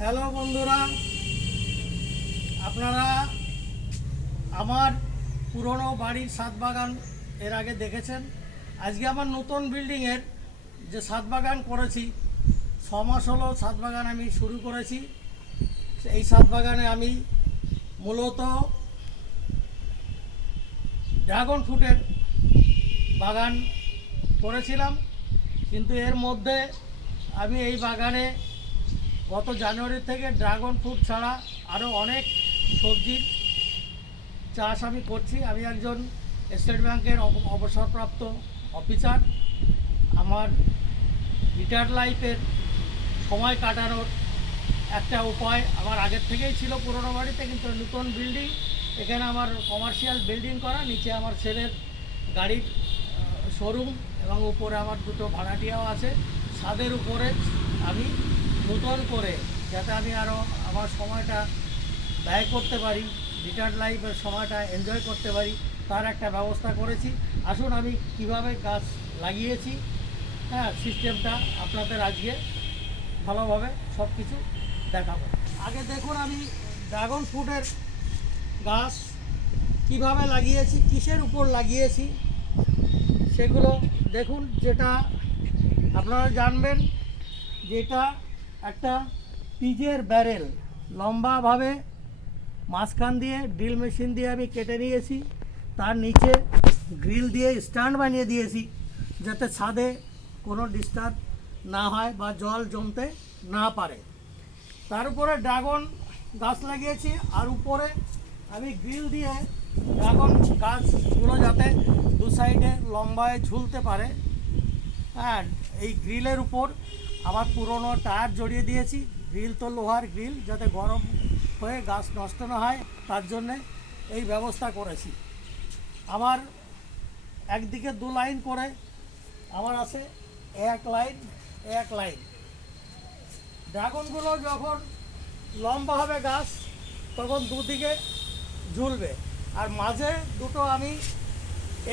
Hello বন্ধুরা, আপনারা আমার পুরনো বাড়ির ছাদ বাগান এর আগে দেখেছেন। আজকে আমার নতুন বিল্ডিংয়ের যে ছাদ বাগান করেছি, ছ মাস হলো ছাদ বাগান আমি শুরু করেছি। এই ছাদ বাগানে আমি মূলত ড্রাগন ফ্রুটের বাগান করেছিলাম। কিন্তু এর মধ্যে আমি এই বাগানে গত জানুয়ারি থেকে ড্রাগন ফ্রুট ছাড়া আরও অনেক সবজির চাষ আমি করছি। আমি একজন স্টেট ব্যাংকের অব- অবসরপ্রাপ্ত অফিসার। আমার রিটায়ার্ড লাইফের সময় কাটানোর একটা উপায় আমার আগের থেকেই ছিল পুরোনো বাড়িতে, কিন্তু নতুন বিল্ডিং, এখানে আমার কমার্শিয়াল বিল্ডিং করা, নিচে আমার ছেলের গাড়ির শোরুম এবং উপরে আমার দুটো ভাড়াটিয়াও আছে। ছাদের উপরে আমি নতুন করে যাতে আমি আরও আমার সময়টা ব্যয় করতে পারি রিটায়ার্ড লাইফের সময়টা এনজয় করতে পারি, তার একটা ব্যবস্থা করেছি। আসুন আমি কীভাবে গাছ লাগিয়েছি হ্যাঁ সিস্টেমটা আপনাদের আজকে ভালোভাবে সব কিছু দেখাবো। আগে দেখুন আমি ড্রাগন ফ্রুটের গাছ কীভাবে লাগিয়েছি, কিসের উপর লাগিয়েছি, সেগুলো দেখুন, যেটা আপনারা জানবেন, যেটা একটা পিজের ব্যারেল লম্বাভাবে মাঝখান দিয়ে ড্রিল মেশিন দিয়ে আমি কেটে নিয়েছি। তার নিচে গ্রিল দিয়ে স্ট্যান্ড বানিয়ে দিয়েছি যাতে ছাদে কোনো ডিস্টার্ব না হয় বা জল জমতে না পারে। তার উপরে ড্রাগন গাছ লাগিয়েছি আর উপরে আমি গ্রিল দিয়ে ড্রাগন গাছগুলো যাতে দু সাইডে লম্বায় ঝুলতে পারে। হ্যাঁ এই গ্রিলের উপর আমার পুরনো টায়ার জড়িয়ে দিয়েছি। গ্রিল তো লোহার গ্রিল, যাতে গরম হয়ে গাছ নষ্ট না হয়, তার জন্যে এই ব্যবস্থা করেছি। আমার একদিকে দু লাইন করে আমার আছে এক লাইন এক লাইন। ড্রাগনগুলো যখন লম্বা হবে গাছ, তখন দুদিকে ঝুলবে। আর মাঝে দুটো আমি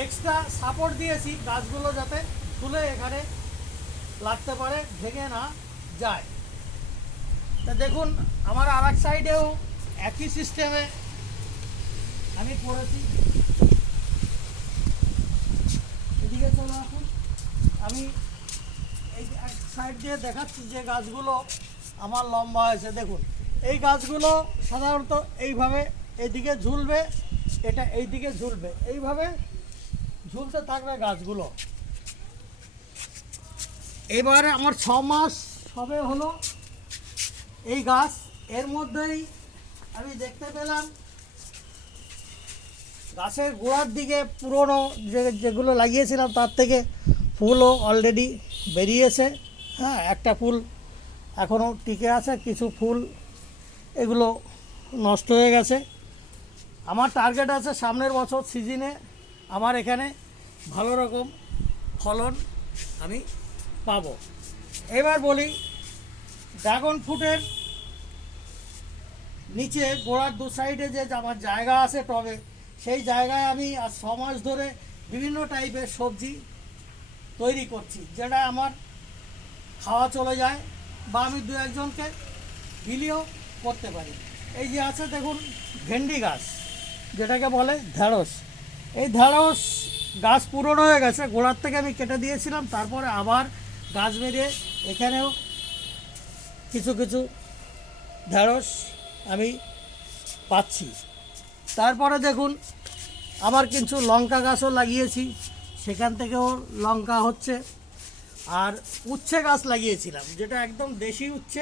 এক্সট্রা সাপোর্ট দিয়েছি গাছগুলো যাতে ঝুলে এখানে লাগতে পারে, ভেঙে না যায়। তা দেখুন, আমার আর এক সাইডেও একই সিস্টেমে আমি করেছি এদিকে চলো এখন। আমি এই এক সাইড দিয়ে দেখাচ্ছি যে গাছগুলো আমার লম্বা হয়েছে। দেখুন, এই গাছগুলো সাধারণত এইভাবে এইদিকে ঝুলবে, এটা এইদিকে ঝুলবে। এইভাবে ঝুলতে থাকবে গাছগুলো। এবারে আমার ছ মাস সবে হলো এই গাছ। এর মধ্যেই আমি দেখতে পেলাম গাছের গোড়ার দিকে পুরনো যে, যেগুলো লাগিয়েছিলাম তার থেকে ফুলও অলরেডি বেরিয়েছে। হ্যাঁ একটা ফুল এখনও টিকে আছে, কিছু ফুল এগুলো নষ্ট হয়ে গেছে। আমার টার্গেট আছে সামনের বছর সিজনে আমার এখানে ভালো রকম ফলন আমি পাবো। এবার বলি ড্রাগন ফ্রুটের নিচে গোড়ার দু সাইডে যে আমার জায়গা আছে টবে, সেই জায়গায় আমি আজ ছ মাস ধরে বিভিন্ন টাইপের সবজি তৈরি করছি, যেটা আমার খাওয়া চলে যায় বা আমি দু একজনকে বিলিও করতে পারি। এই যে আছে দেখুন, ভেন্ডি গাছ, যেটাকে বলে ঢ্যাঁড়স এই ঢ্যাঁড়স গাছ পুরনো হয়ে গেছে, গোড়ার থেকে আমি কেটে দিয়েছিলাম, তারপরে আবার গাছ বেরিয়ে এখানেও কিছু কিছু ঢ্যাঁড়স আমি পাচ্ছি। তারপরে দেখুন, আবার কিছু লঙ্কা গাছও লাগিয়েছি। সেখান থেকেও লঙ্কা হচ্ছে। আর উচ্ছে গাছ লাগিয়েছিলাম, যেটা একদম দেশি উচ্ছে।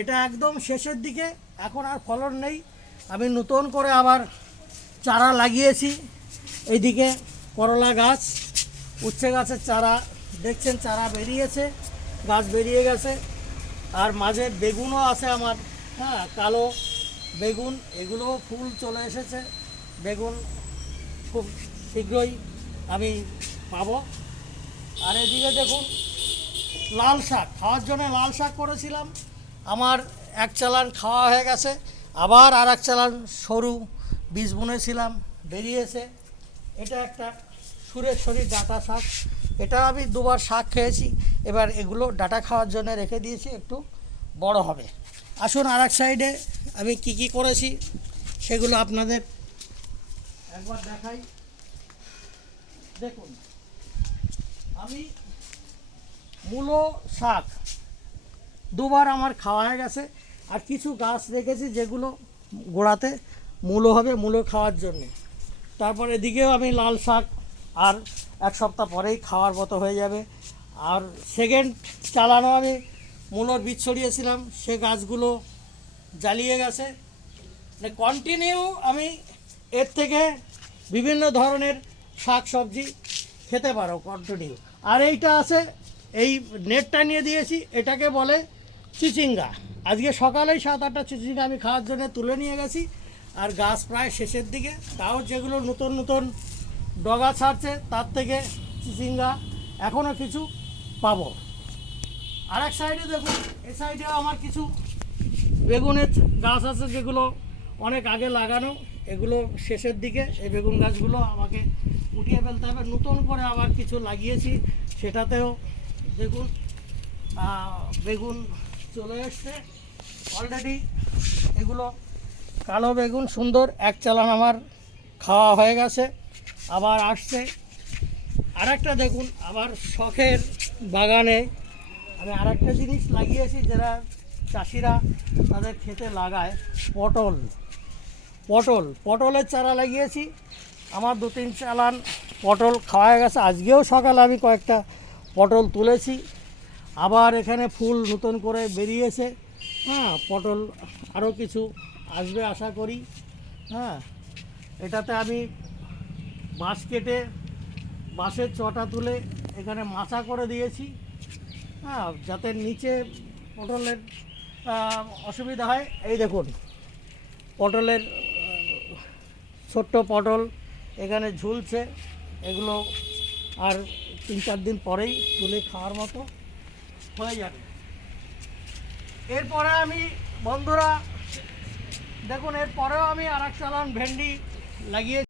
এটা একদম শেষের দিকে, এখন আর ফলন নেই। আমি নতুন করে আবার চারা লাগিয়েছি। এইদিকে করলা গাছ, উচ্ছে গাছের চারা দেখছেন চারা বেরিয়েছে, গাছ বেরিয়ে গেছে, আর মাঝে বেগুনও আছে আমার হ্যাঁ কালো বেগুন, এগুলোও ফুল চলে এসেছে, বেগুন খুব শীঘ্রই আমি পাব। আর এদিকে দেখুন, লাল শাক, খাওয়ার জন্য লাল শাক করেছিলাম, আমার এক চালান খাওয়া হয়ে গেছে, আবার আর এক চালান সরু বীজ বুনেছিলাম, বেরিয়েছে। এটা একটা সুরেশ্বরী ডাটা শাক এটা আমি দুবার শাক খেয়েছি। এবার এগুলো ডাটা খাওয়ার জন্য রেখে দিয়েছি, একটু বড় হবে। আসুন আর এক সাইডে, আমি কি কি করেছি সেগুলো আপনাদের একবার দেখাই। দেখুন, আমি মূলো শাক দুবার আমার খাওয়া হয়ে গেছে, আর কিছু গাছ রেখেছি যেগুলো গোড়াতে মূলো হবে মূলো খাওয়ার জন্যে। তারপর এদিকেও আমি লাল শাক আর এক সপ্তাহ পরেই খাওয়ার মতো হয়ে যাবে। আর সেকেন্ড চালানো আমি মূলোর বীজ ছড়িয়েছিলাম, সে গাছগুলো জ্বালিয়ে গেছে। মানে কন্টিনিউ আমি এর থেকে বিভিন্ন ধরনের শাক সবজি খেতে পারো কন্টিনিউ আর এইটা আছে, এই নেটটা নিয়ে দিয়েছি, এটাকে বলে চিচিঙ্গা। আজকে সকালেই সাত আটটা চিচিঙ্গা আমি খাওয়ার জন্য তুলে নিয়ে গেছি। আর গাছ প্রায় শেষের দিকে, তাও যেগুলো নতুন নতুন ডগা ছাড়ছে, তার থেকে চিচিঙ্গা এখনও কিছু পাবো। আর এক সাইডে দেখুন এ সাইডে আমার কিছু বেগুনের গাছ আছে যেগুলো অনেক আগে লাগানো। এগুলো শেষের দিকে এই বেগুন গাছগুলো আমাকে উঠিয়ে ফেলতে হবে। নতুন করে আবার কিছু লাগিয়েছি, সেটাতেও দেখুন বেগুন চলে এসছে। অলরেডি এগুলো কালো বেগুন, সুন্দর। এক চালান আমার খাওয়া হয়ে গেছে। আবার আসছে। আর একটা দেখুন আমার শখের বাগানে। আমি আর একটা জিনিস লাগিয়েছি যারা চাষিরা তাদের খেতে লাগায়, পটল। পটল, পটলের চারা লাগিয়েছি। আমার দু তিন চালান পটল খাওয়া গেছে। আজকেও সকালে আমি কয়েকটা পটল তুলেছি। আবার এখানে ফুল নতুন করে বেরিয়েছে। হ্যাঁ পটল আরও কিছু আসবে আশা করি। হ্যাঁ এটাতে আমি বাঁশ কেটে বাঁশের চটা তুলে এখানে মাচা করে দিয়েছি। হ্যাঁ যাতে নিচে পটলের অসুবিধা হয়। এই দেখুন, পটলের ছোট্ট পটল এখানে ঝুলছে। এগুলো আর তিন চার দিন পরেই তুলে খাওয়ার মতো হয়ে যাবে। এরপরে আমি, বন্ধুরা, দেখুন, এরপরেও আমি আর এক চালান ভেন্ডি লাগিয়ে